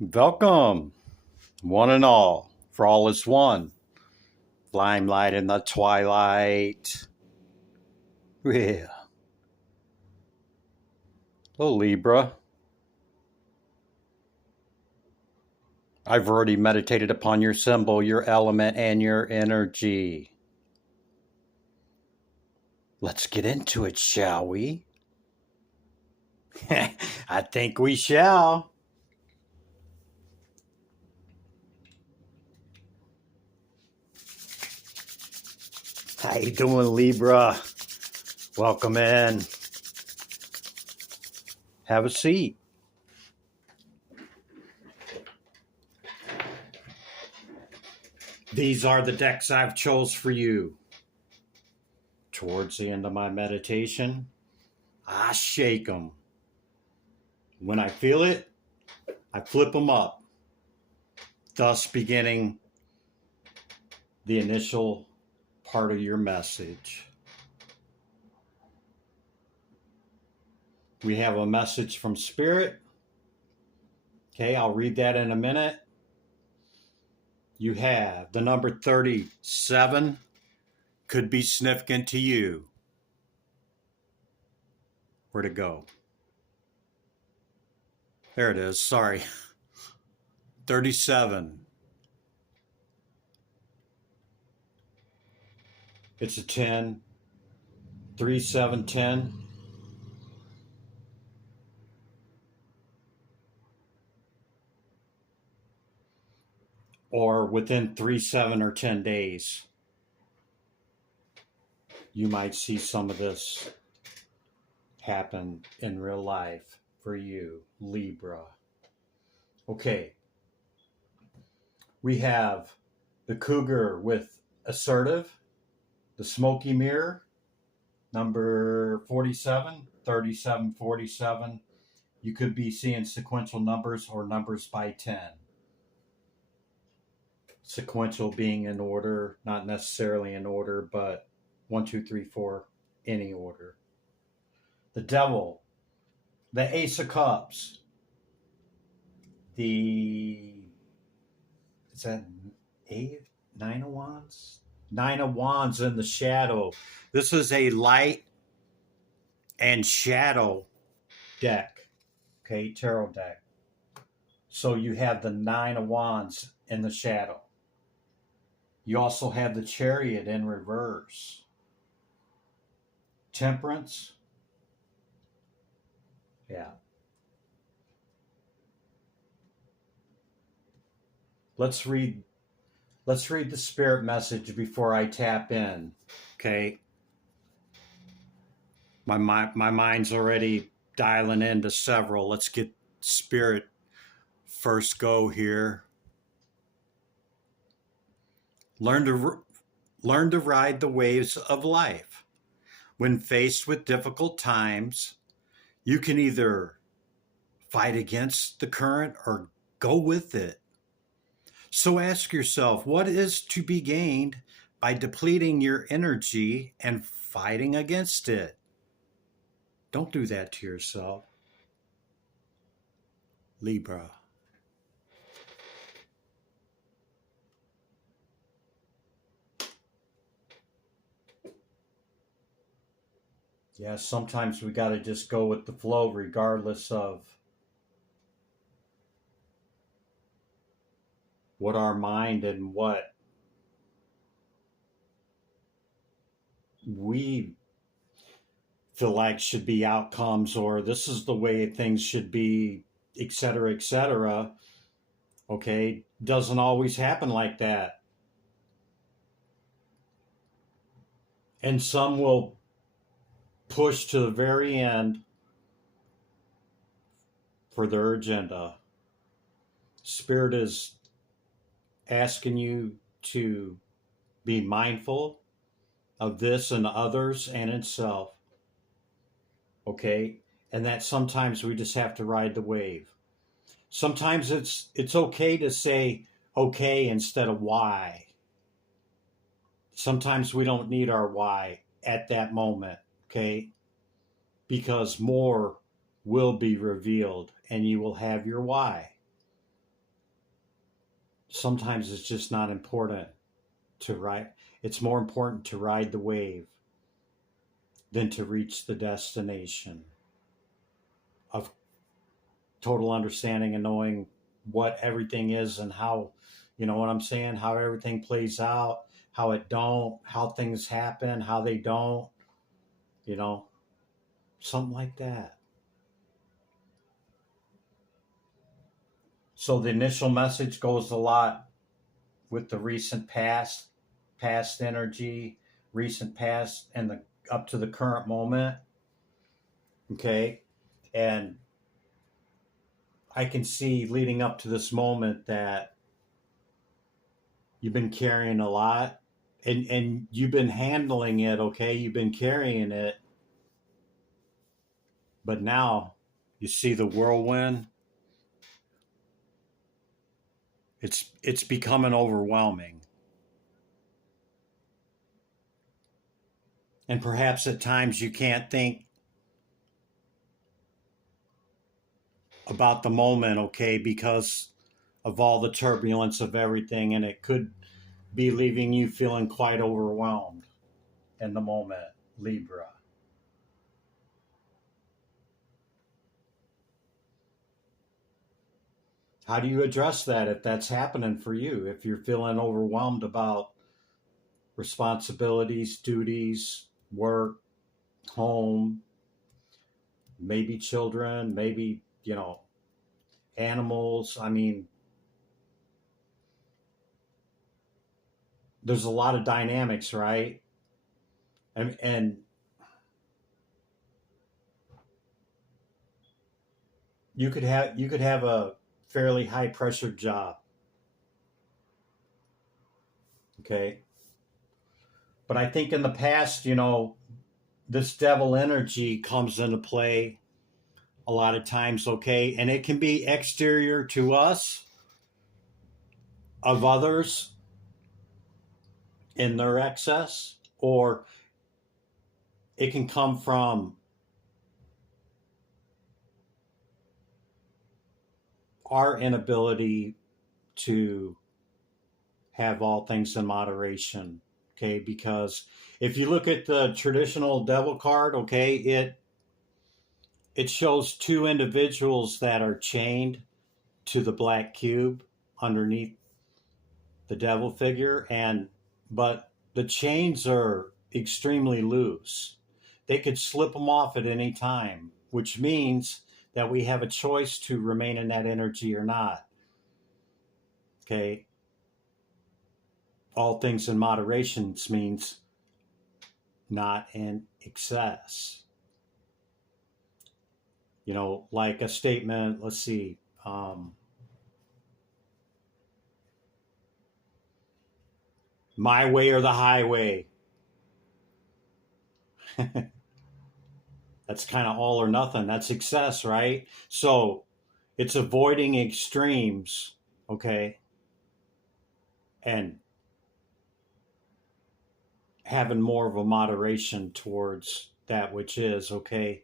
Welcome, one and all, for all is one. Limelight in the twilight. Yeah. Hello, Libra. I've already meditated upon your symbol, your element, and your energy. Let's get into it, shall we? I think we shall. How you doing, Libra? Welcome in. Have a seat. These are the decks I've chose for you. Towards the end of my meditation, I shake them. When I feel it, I flip them up, thus beginning the initial part of your message. We have a message from Spirit. Okay, I'll read that in a minute. You have the number 37 could be significant to you. Where'd it go? There it is. Sorry. 37. It's a 10. 3, 7, 10. Or within 3, 7, or 10 days, you might see some of this happen in real life for you, Libra. Okay. We have the cougar with assertive, the smoky mirror, number 47, 37, 47. You could be seeing sequential numbers or numbers by 10. Sequential being in order, not necessarily in order, but 1, 2, 3, 4, any order. The devil, the ace of cups, is that 8, 9 of wands? 9 of wands in the shadow. This is a light and shadow deck, okay, tarot deck. So you have the 9 of wands in the shadow. You also have the chariot in reverse. Temperance. Yeah. Let's read the spirit message before I tap in. Okay. My mind's already dialing into several. Let's get spirit first go here. Learn to ride the waves of life. When faced with difficult times, you can either fight against the current or go with it. So ask yourself, what is to be gained by depleting your energy and fighting against it? Don't do that to yourself. Libra. Yeah, sometimes we got to just go with the flow regardless of what our mind and what we feel like should be outcomes, or this is the way things should be, etc., etc. Okay, doesn't always happen like that. And some will push to the very end for their agenda. Spirit is asking you to be mindful of this and others and itself. Okay? And that sometimes we just have to ride the wave. Sometimes it's okay to say okay instead of why. Sometimes we don't need our why at that moment, okay? Because more will be revealed and you will have your why. sometimes it's just not important to ride. It's more important to ride the wave than to reach the destination of total understanding and knowing what everything is and how, you know what I'm saying, how everything plays out, how it don't, how things happen, how they don't, you know, something like that. So the initial message goes a lot with the recent past energy, recent past, and the up to the current moment. Okay. And I can see leading up to this moment that you've been carrying a lot, and you've been handling it. Okay. You've been carrying it, but now you see the whirlwind. It's becoming overwhelming. And perhaps at times you can't think about the moment, okay, because of all the turbulence of everything, and it could be leaving you feeling quite overwhelmed in the moment, Libra. How do you address that if that's happening for you? If you're feeling overwhelmed about responsibilities, duties, work, home, maybe children, maybe, animals. I mean, there's a lot of dynamics, right? And you could have a fairly high pressure job, okay? But I think in the past, this devil energy comes into play a lot of times, okay? And it can be exterior to us, of others in their excess, or it can come from our inability to have all things in moderation, okay? Because if you look at the traditional devil card, okay, it shows two individuals that are chained to the black cube underneath the devil figure, and but the chains are extremely loose. They could slip them off at any time, which means that we have a choice to remain in that energy or not. Okay, all things in moderation means not in excess. Like a statement, let's see, my way or the highway. That's kind of all or nothing. That's excess, right? So it's avoiding extremes, okay, and having more of a moderation towards that which is, okay.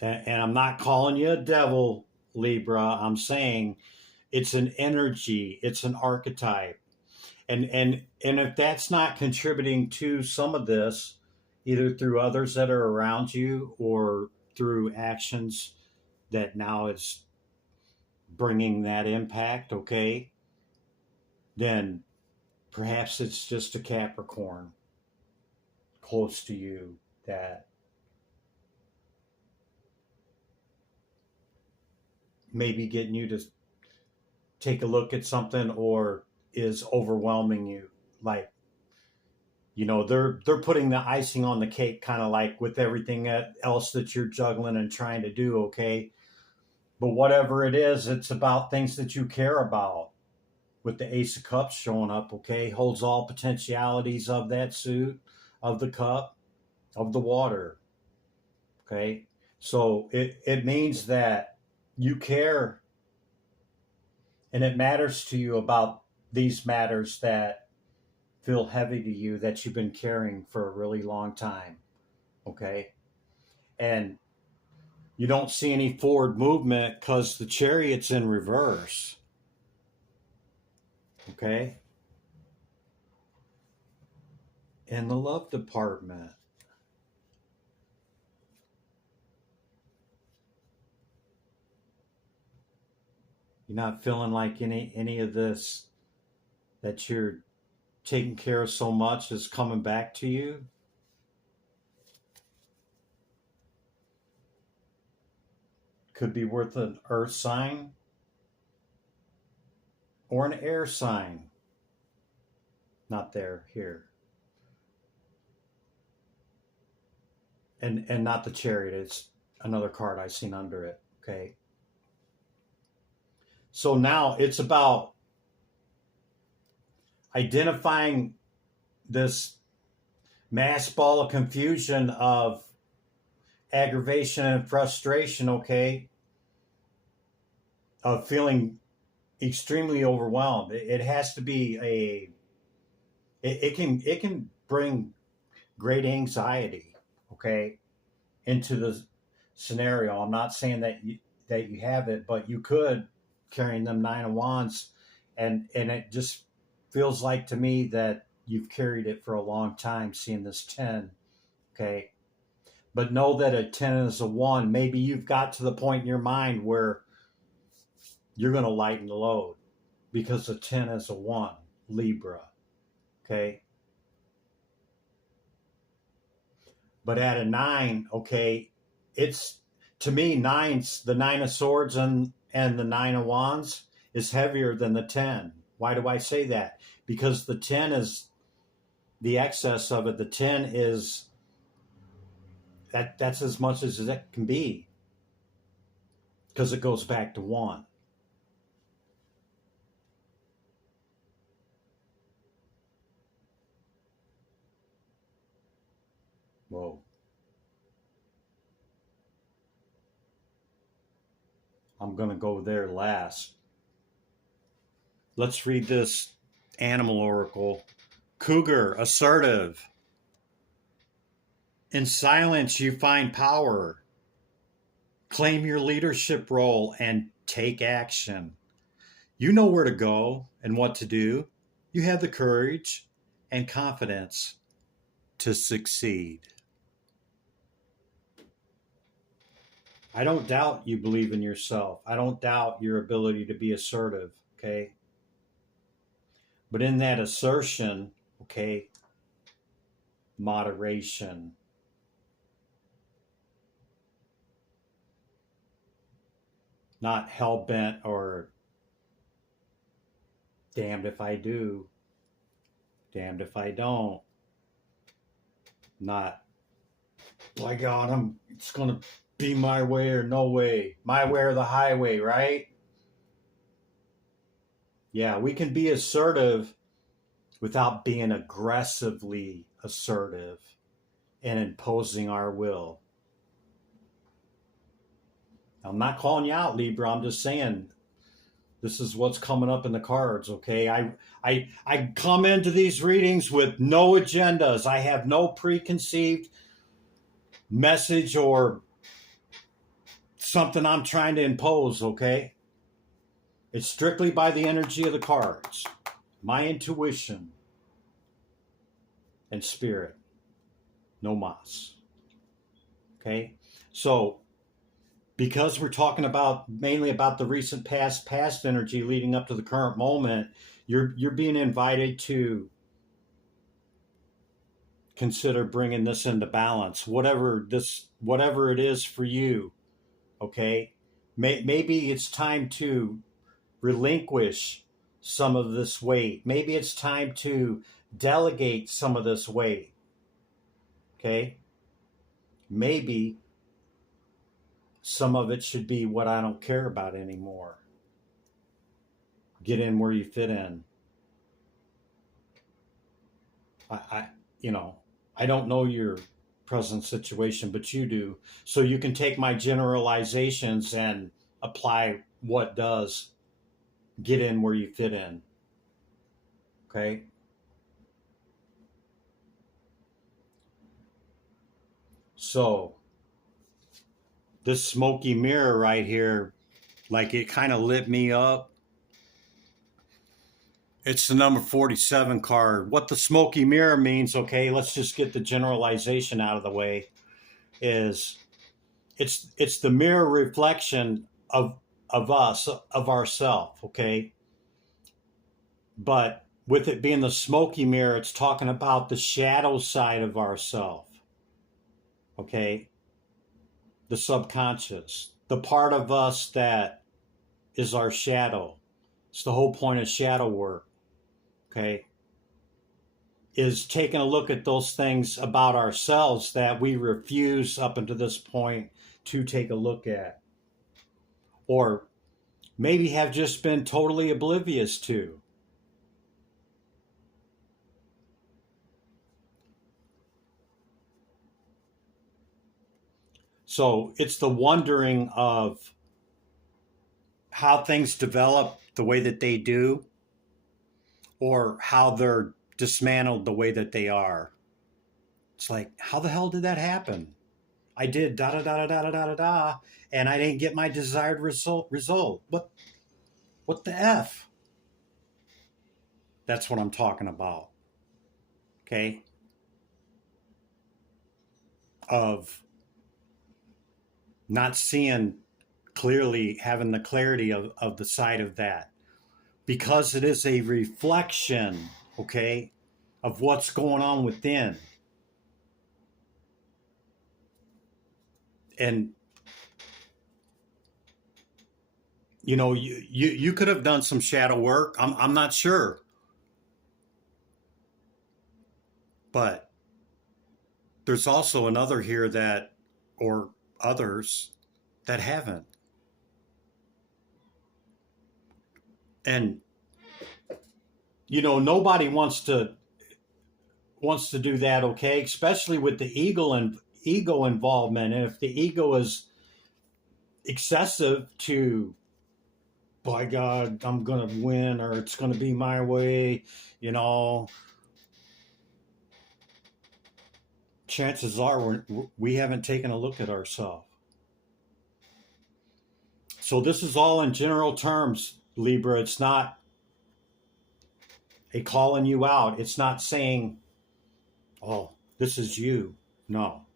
And I'm not calling you a devil, Libra. I'm saying it's an energy, it's an archetype. And if that's not contributing to some of this, either through others that are around you or through actions that now is bringing that impact, okay, then perhaps it's just a Capricorn close to you that may be getting you to take a look at something or is overwhelming you. Like, they're putting the icing on the cake, kind of like with everything else that you're juggling and trying to do, okay? But whatever it is, it's about things that you care about. With the Ace of Cups showing up, okay, holds all potentialities of that suit, of the cup, of the water, okay? So it means that you care and it matters to you about these matters that feel heavy to you that you've been carrying for a really long time, okay? And you don't see any forward movement because the Chariot's in reverse. Okay? In the love department. You're not feeling like any of this that you're taking care of so much is coming back to you. Could be worth an earth sign or an air sign. Not there, here. And not the Chariot, it's another card I seen under it. Okay. So now it's about identifying this mass ball of confusion of aggravation and frustration, okay, of feeling extremely overwhelmed. It has to be it can bring great anxiety, okay, into the scenario. I'm not saying that you have it, but you could, carrying them 9 of Wands, and it just feels like to me that you've carried it for a long time, seeing this 10, okay. But know that a 10 is a 1. Maybe you've got to the point in your mind where you're going to lighten the load because the 10 is a 1, Libra, okay. But at a 9, okay, it's, to me, the 9 of Swords and the 9 of Wands is heavier than the 10. Why do I say that? Because the 10 is the excess of it. The 10 is that's as much as it can be because it goes back to 1. Whoa. I'm going to go there last. Let's read this animal oracle. Cougar, assertive. In silence, you find power. Claim your leadership role and take action. You know where to go and what to do. You have the courage and confidence to succeed. I don't doubt you believe in yourself. I don't doubt your ability to be assertive, okay? But in that assertion, okay, moderation. Not hell-bent or damned if I do, damned if I don't. Not, my God, it's going to be my way or no way. My way or the highway, right? Yeah, we can be assertive without being aggressively assertive and imposing our will. I'm not calling you out, Libra. I'm just saying this is what's coming up in the cards, okay? I come into these readings with no agendas. I have no preconceived message or something I'm trying to impose, okay? It's strictly by the energy of the cards, my intuition and spirit. No mas. Okay? So, because we're talking about mainly about the recent past energy leading up to the current moment, you're being invited to consider bringing this into balance, whatever it is for you. Okay, maybe it's time to relinquish some of this weight. Maybe it's time to delegate some of this weight. Okay, maybe some of it should be what I don't care about anymore. Get in where you fit in. I I don't know your present situation, but you do. So you can take my generalizations and apply what does. Get in where you fit in. Okay? So this smoky mirror right here, like it kind of lit me up. It's the number 47 card. What the smoky mirror means, okay, let's just get the generalization out of the way, is it's the mirror reflection of us, of ourself, okay? But with it being the smoky mirror, it's talking about the shadow side of ourself, okay? The subconscious, the part of us that is our shadow. It's the whole point of shadow work, okay? Is taking a look at those things about ourselves that we refuse up until this point to take a look at, or maybe have just been totally oblivious to. So it's the wondering of how things develop the way that they do, or how they're dismantled the way that they are. It's like, how the hell did that happen? I did da da da da da da da da, and I didn't get my desired result. What the f? That's what I'm talking about. Okay, of not seeing clearly, having the clarity of the side of that, because it is a reflection, okay, of what's going on within. And you know, you could have done some shadow work. I'm not sure, but there's also another here that, or others that haven't. And you know, nobody wants to do that, okay? Especially with the ego involvement. And if the ego is excessive to, by God, I'm gonna win, or it's gonna be my way, you know, chances are we haven't taken a look at ourselves. So this is all in general terms, Libra. It's not a calling you out. It's not saying, oh, this is you. No.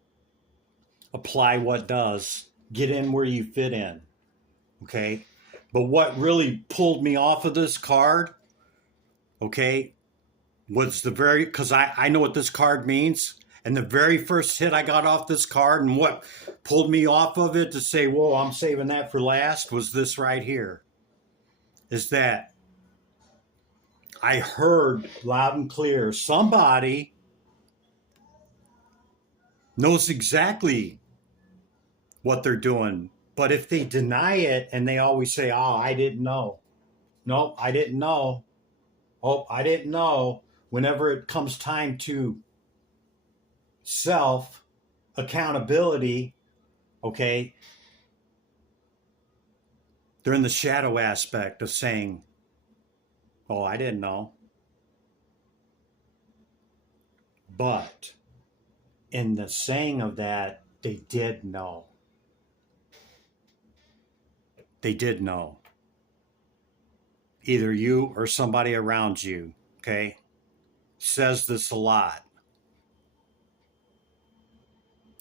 Apply what does. Get in where you fit in. Okay. But what really pulled me off of this card, okay, was because I know what this card means. And the very first hit I got off this card, and what pulled me off of it to say, whoa, I'm saving that for last, was this right here. Is that I heard loud and clear, somebody knows exactly what they're doing. But if they deny it and they always say, oh, I didn't know. Nope, I didn't know. Oh, I didn't know. Whenever it comes time to self accountability, okay, they're in the shadow aspect of saying, oh, I didn't know. But in the saying of that, they did know. They did know. Either you or somebody around you, okay, says this a lot.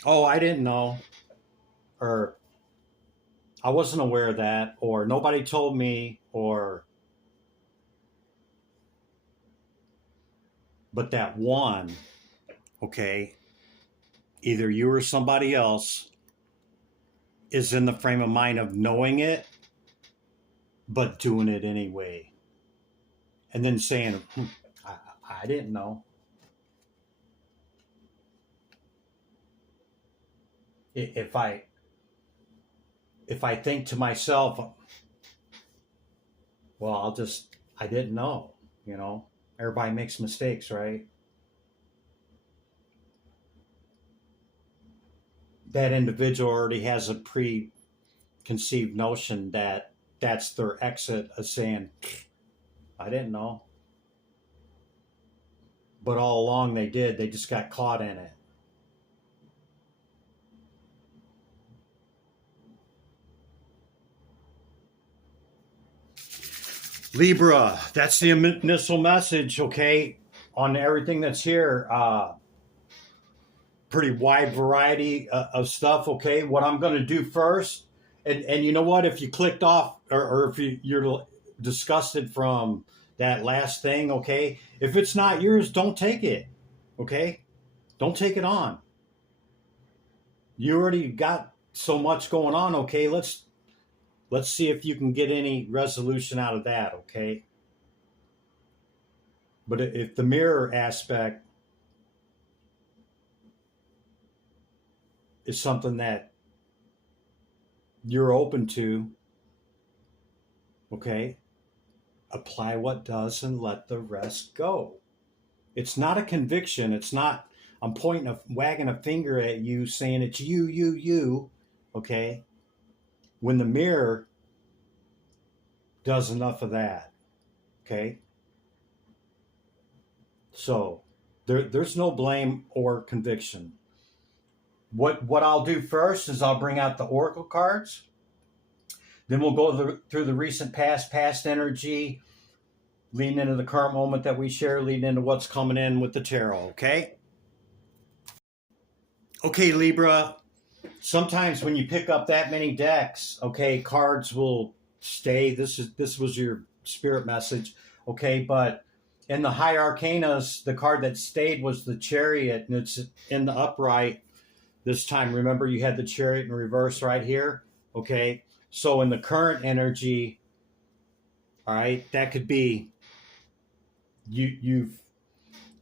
Oh, I didn't know. Or I wasn't aware of that. Or nobody told me. Or, but that one, okay, either you or somebody else is in the frame of mind of knowing it, but doing it anyway. And then saying, I didn't know. If I think to myself, well, I didn't know, you know, everybody makes mistakes, right? That individual already has a preconceived notion that that's their exit of saying, I didn't know. But all along they did, they just got caught in it. Libra, that's the initial message, okay, on everything that's here. Pretty wide variety of stuff, okay? What I'm going to do first, and you know what? If you clicked off or if you're disgusted from that last thing, okay? If it's not yours, don't take it, okay? Don't take it on. You already got so much going on, okay? Let's see if you can get any resolution out of that, okay? But if the mirror aspect is something that you're open to, okay, apply what does and let the rest go. It's not a conviction. It's not, I'm wagging a finger at you saying it's you, okay? When the mirror does enough of that, okay? So there's no blame or conviction. What I'll do first is I'll bring out the oracle cards. Then we'll go through the recent past energy, leading into the current moment that we share, leading into what's coming in with the tarot, okay? Okay, Libra, sometimes when you pick up that many decks, okay, cards will stay. This was your spirit message, okay, but in the high arcanas, the card that stayed was the Chariot, and it's in the upright this time. Remember, you had the Chariot in reverse right here, okay? So in the current energy, all right, that could be you're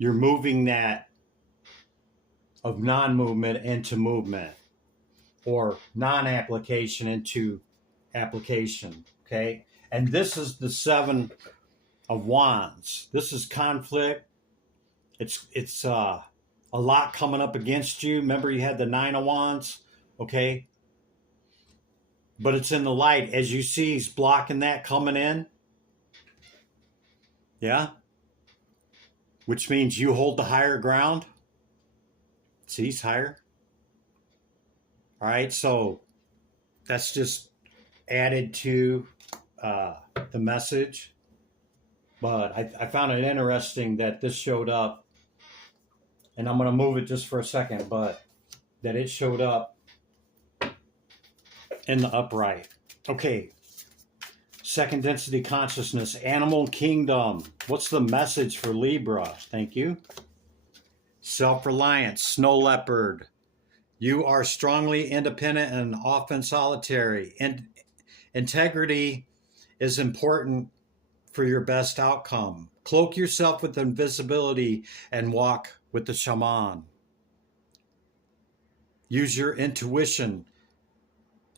moving that of non-movement into movement, or non-application into application, okay? And this is the Seven of Wands. This is conflict. It's a lot coming up against you. Remember, you had the Nine of Wands, okay? But it's in the light. As you see, he's blocking that coming in. Yeah? Which means you hold the higher ground. See, he's higher. All right, so that's just added to the message. But I found it interesting that this showed up, and I'm going to move it just for a second, but that it showed up in the upright. Okay, second density consciousness, animal kingdom. What's the message for Libra? Thank you. Self-reliance, snow leopard. You are strongly independent and often solitary. And integrity is important for your best outcome. Cloak yourself with invisibility and walk with the shaman. Use your intuition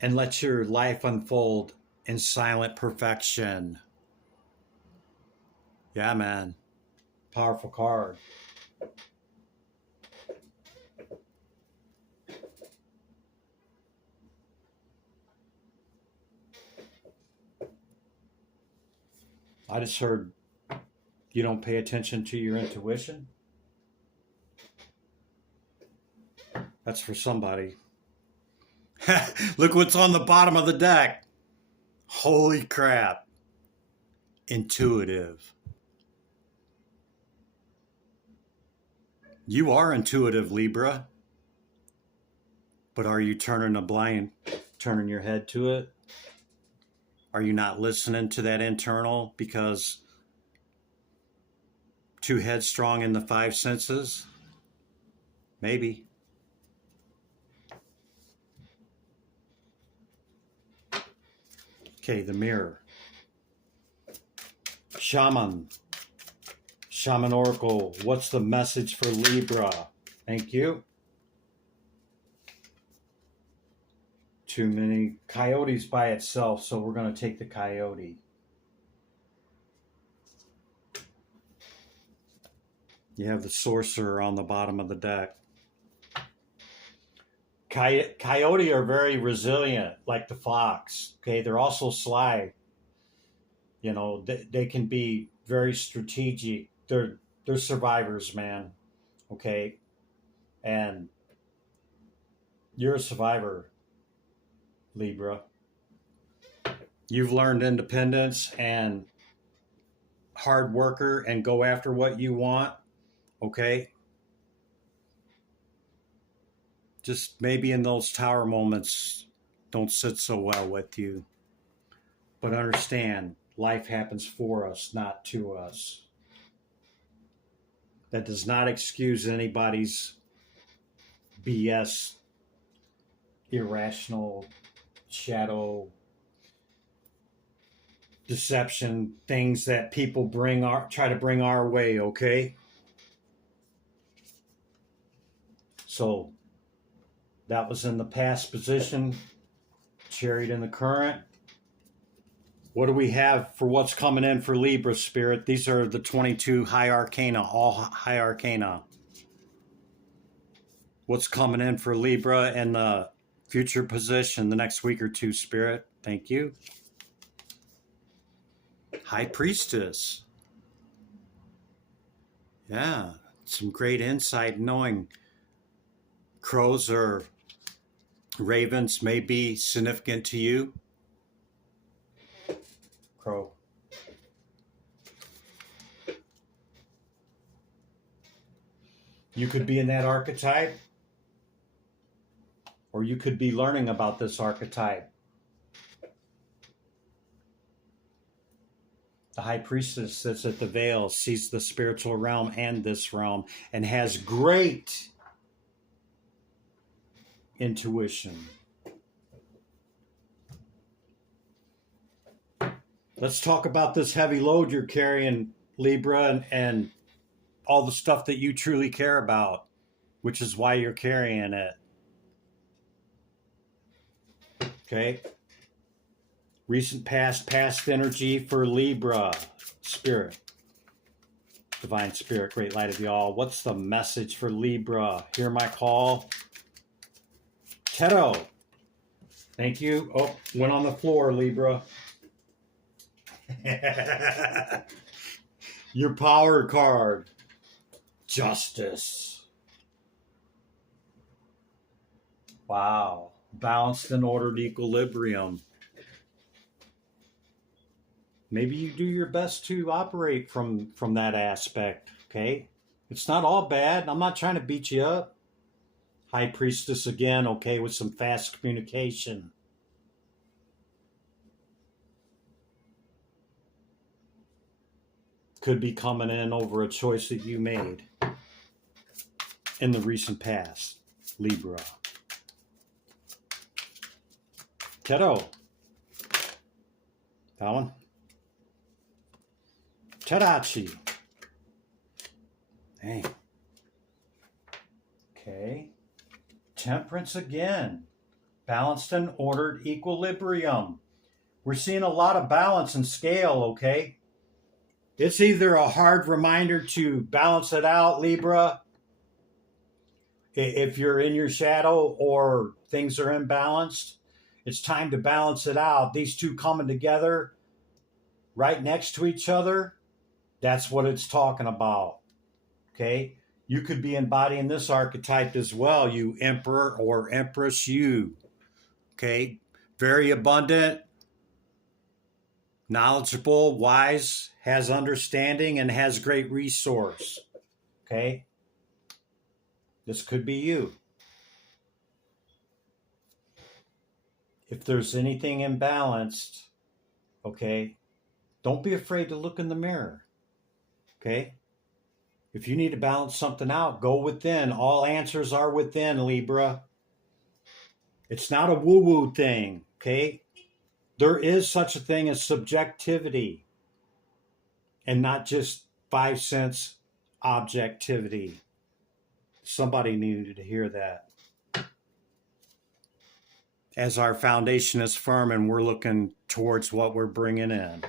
and let your life unfold in silent perfection. Yeah, man. Powerful card. I just heard you don't pay attention to your intuition. That's for somebody. Look what's on the bottom of the deck. Holy crap. Intuitive. You are intuitive, Libra. But are you turning your head to it? Are you not listening to that internal because too headstrong in the five senses? Maybe. Okay, the mirror. Shaman Oracle, what's the message for Libra? Thank you. Too many coyotes by itself, so we're going to take the coyote. You have the sorcerer on the bottom of the deck. Coyote are very resilient, like the fox. Okay, they're also sly. You know, they can be very strategic. They're survivors, man. Okay, and you're a survivor, Libra. You've learned independence, and hard worker and go after what you want, okay? Just maybe in those tower moments don't sit so well with you. But understand, life happens for us, not to us. That does not excuse anybody's BS, irrational, shadow, deception, things that people try to bring our way, okay? So that was in the past position, chariot in the current. What do we have for what's coming in for Libra, Spirit? These are the 22 high arcana, all high arcana. What's coming in for Libra and the future position the next week or two, Spirit? Thank you. High Priestess. Yeah, some great insight knowing crows or ravens may be significant to you. Crow. You could be in that archetype, or you could be learning about this archetype. The High Priestess sits at the veil, sees the spiritual realm and this realm, and has great intuition. Let's talk about this heavy load you're carrying, Libra, and all the stuff that you truly care about, which is why you're carrying it. Okay? Recent past energy for Libra. Spirit. Divine Spirit, great light of y'all. What's the message for Libra? Hear my call. Tarot. Thank you. Oh, went on the floor, Libra. Your power card. Justice. Wow. Balanced and ordered equilibrium. Maybe you do your best to operate from that aspect, okay? It's not all bad. I'm not trying to beat you up. High Priestess again, okay, with some fast communication. Could be coming in over a choice that you made in the recent past, Libra. Tarot. That one. Tarachi. Hey. Okay. Temperance again. Balanced and ordered equilibrium. We're seeing a lot of balance and scale, okay? It's either a hard reminder to balance it out, Libra, if you're in your shadow or things are imbalanced. It's time to balance it out. These two coming together right next to each other. That's what it's talking about, okay? You could be embodying this archetype as well, you Emperor or Empress, you, okay? Very abundant, knowledgeable, wise, has understanding, and has great resource, okay? This could be you. If there's anything imbalanced, okay, don't be afraid to look in the mirror. Okay? If you need to balance something out, go within. All answers are within, Libra. It's not a woo-woo thing, okay? There is such a thing as subjectivity and not just 5 cents objectivity. Somebody needed to hear that. As our foundation is firm and we're looking towards what we're bringing in.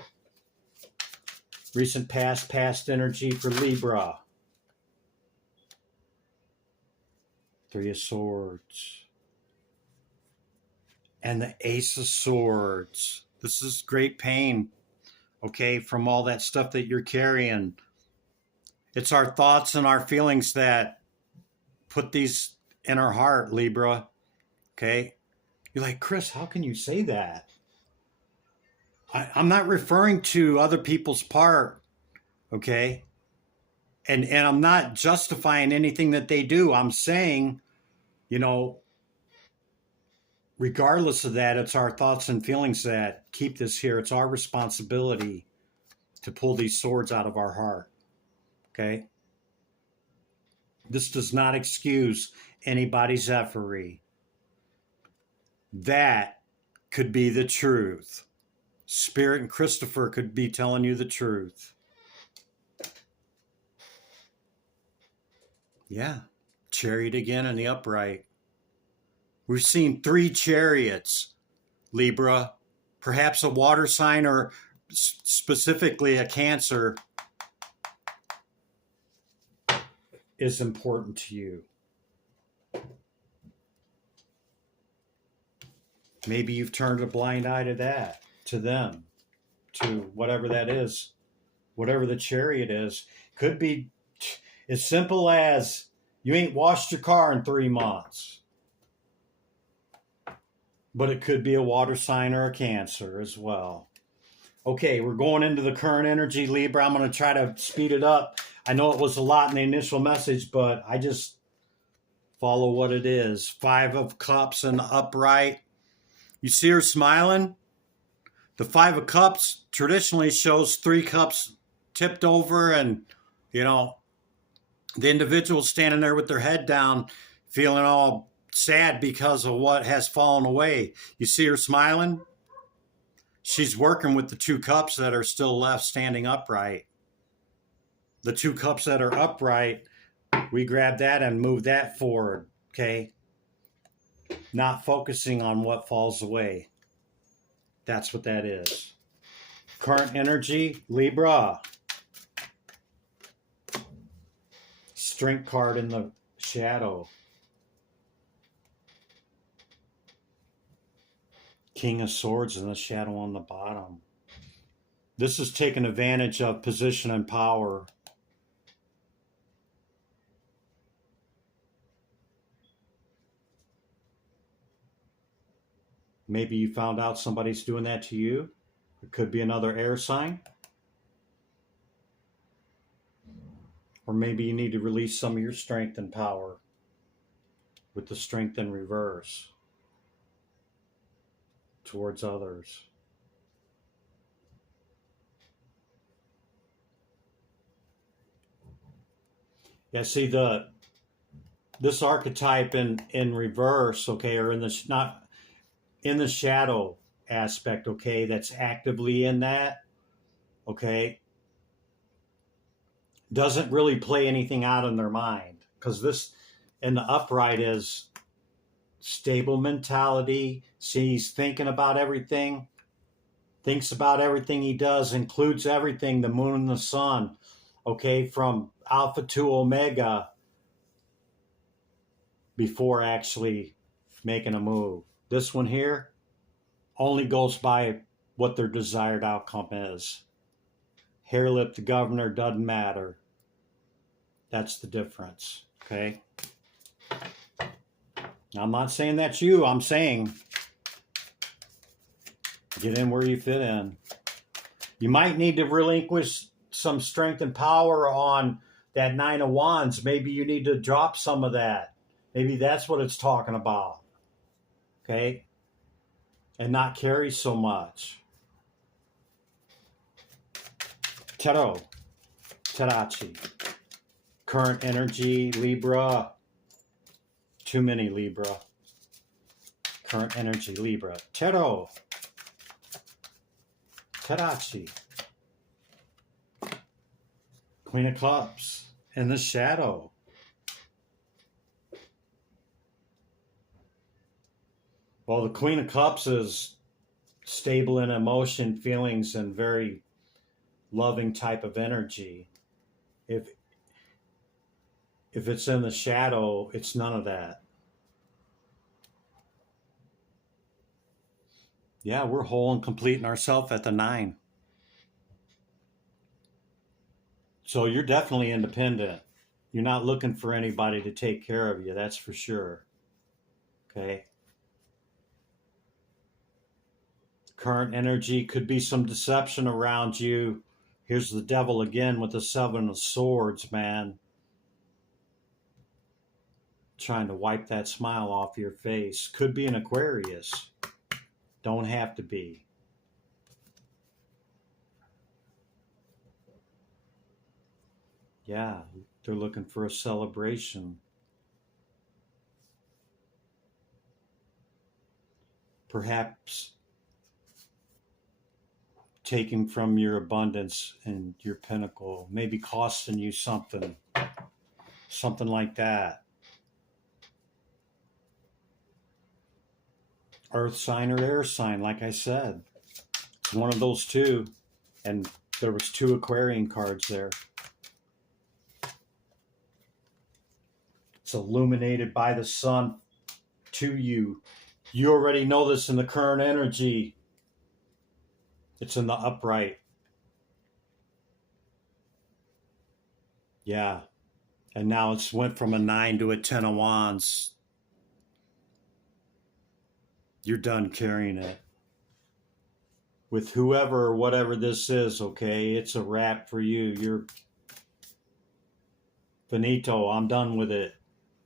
Recent past energy for Libra. 3 of Swords. And the Ace of Swords. This is great pain, okay, from all that stuff that you're carrying. It's our thoughts and our feelings that put these in our heart, Libra, okay? You're like, Chris, how can you say that? I'm not referring to other people's part. Okay. And I'm not justifying anything that they do. I'm saying, you know, regardless of that, it's our thoughts and feelings that keep this here. It's our responsibility to pull these swords out of our heart. Okay. This does not excuse anybody's efforty. That could be the truth. Spirit and Christopher could be telling you the truth. Yeah. Chariot again in the upright. We've seen 3 chariots, Libra. Perhaps a water sign or specifically a Cancer is important to you. Maybe you've turned a blind eye to that, to them, to whatever that is, whatever the chariot is. Could be as simple as you ain't washed your car in 3 months. But it could be a water sign or a Cancer as well. Okay, we're going into the current energy, Libra. I'm going to try to speed it up. I know it was a lot in the initial message, but I just follow what it is. 5 of Cups and upright. You see her smiling? The 5 of Cups traditionally shows 3 cups tipped over and, you know, the individual standing there with their head down, feeling all sad because of what has fallen away. You see her smiling? She's working with the 2 cups that are still left standing upright. The 2 cups that are upright, we grab that and move that forward, okay? Not focusing on what falls away. That's what that is. Current energy, Libra. Strength card in the shadow. King of Swords in the shadow on the bottom. This is taking advantage of position and power. Maybe you found out somebody's doing that to you. It could be another air sign. Or maybe you need to release some of your strength and power with the strength in reverse towards others. Yeah, see this archetype in reverse, okay, or in the not in the shadow aspect, okay, that's actively in that, okay, doesn't really play anything out in their mind, because this in the upright is stable mentality. See, he's thinking about everything, thinks about everything he does, includes everything, the moon and the sun, okay, from alpha to omega, before actually making a move. This one here only goes by what their desired outcome is. Hair lip the governor, doesn't matter. That's the difference, okay? Now, I'm not saying that's you. I'm saying get in where you fit in. You might need to relinquish some strength and power on that 9 of Wands. Maybe you need to drop some of that. Maybe that's what it's talking about, okay? And not carry so much. Tarot, Tarachi, current energy, Libra. Too many Libra. Current energy, Libra. Tarot, Tarachi, Queen of Cups in the shadow. Well, the Queen of Cups is stable in emotion, feelings, and very loving type of energy. If it's in the shadow, it's none of that. Yeah, we're whole and complete in ourselves at the 9. So you're definitely independent. You're not looking for anybody to take care of you, that's for sure. Okay. Current energy could be some deception around you Here's the devil again with the 7 of Swords, man. Trying to wipe that smile off your face. Could be an Aquarius. Don't have to be. Yeah, they're looking for a celebration. Perhaps taking from your abundance and your pinnacle, maybe costing you something like that. Earth sign or air sign, like I said. It's one of those two. And there was 2 Aquarian cards there. It's illuminated by the sun to you. You already know this in the current energy. It's in the upright. Yeah. And now it's went from a 9 to a 10 of Wands. You're done carrying it. With whoever or whatever this is, okay? It's a wrap for you. You're finito. I'm done with it.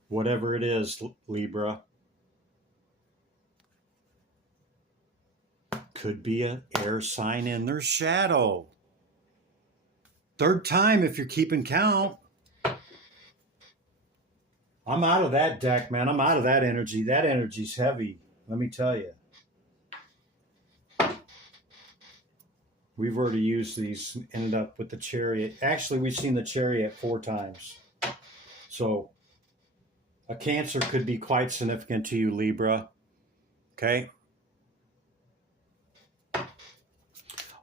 Whatever it is, Libra. Could be an air sign in their shadow. 3rd time if you're keeping count. I'm out of that deck, man. I'm out of that energy. That energy's heavy. Let me tell you. We've already used these, ended up with the Chariot. Actually, we've seen the Chariot 4 times. So a Cancer could be quite significant to you, Libra. Okay?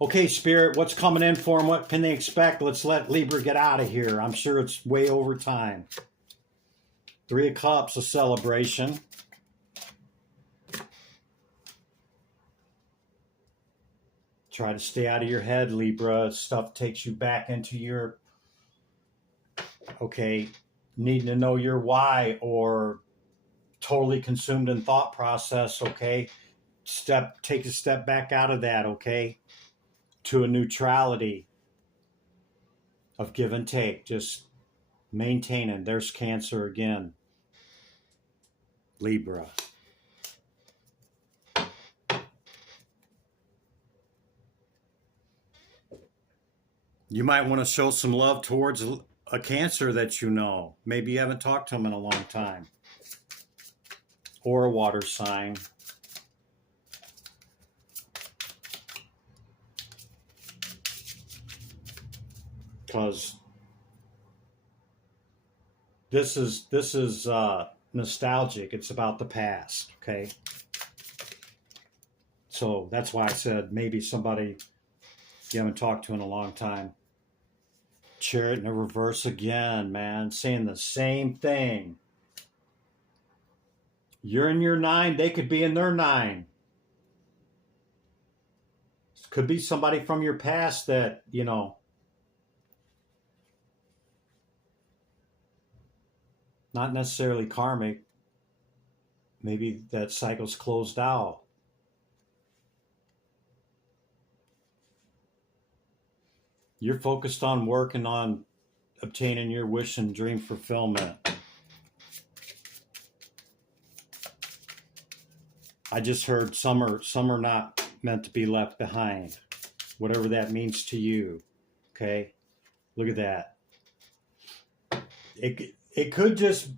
Okay, Spirit, what's coming in for them? What can they expect? Let's let Libra get out of here. I'm sure it's way over time. 3 of Cups, a celebration. Try to stay out of your head, Libra. Stuff takes you back into your, okay, needing to know your why, or totally consumed in thought process, okay? Take a step back out of that, okay? To a neutrality of give and take. Just maintaining. There's Cancer again. Libra. You might want to show some love towards a Cancer that you know. Maybe you haven't talked to them in a long time. Or a water sign. Because this is nostalgic. It's about the past, okay? So that's why I said maybe somebody you haven't talked to in a long time. Chariot in the reverse again, man. Saying the same thing. You're in your 9. They could be in their 9. Could be somebody from your past that, you know, not necessarily karmic. Maybe that cycle's closed out. You're focused on working on obtaining your wish and dream fulfillment. I just heard some are not meant to be left behind. Whatever that means to you. Okay? Look at that. It could just,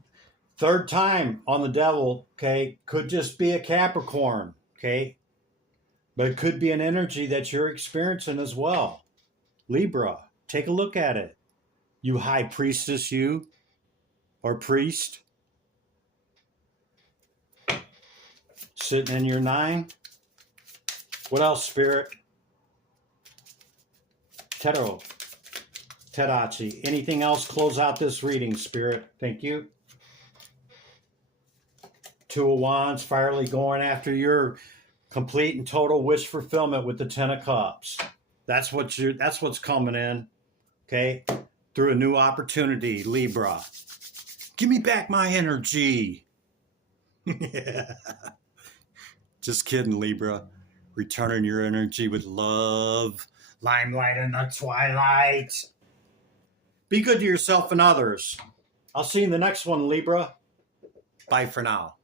3rd time on the devil, okay, could just be a Capricorn, okay? But it could be an energy that you're experiencing as well. Libra, take a look at it. You high priestess, you, or priest, sitting in your 9. What else, Spirit? Tero, Terachi. Anything else? Close out this reading, Spirit. Thank you. 2 of Wands, fierily going after your complete and total wish fulfillment with the 10 of Cups. That's what's coming in. Okay? Through a new opportunity, Libra. Give me back my energy. Yeah. Just kidding, Libra. Returning your energy with love, limelight and the twilight. Be good to yourself and others. I'll see you in the next one, Libra. Bye for now.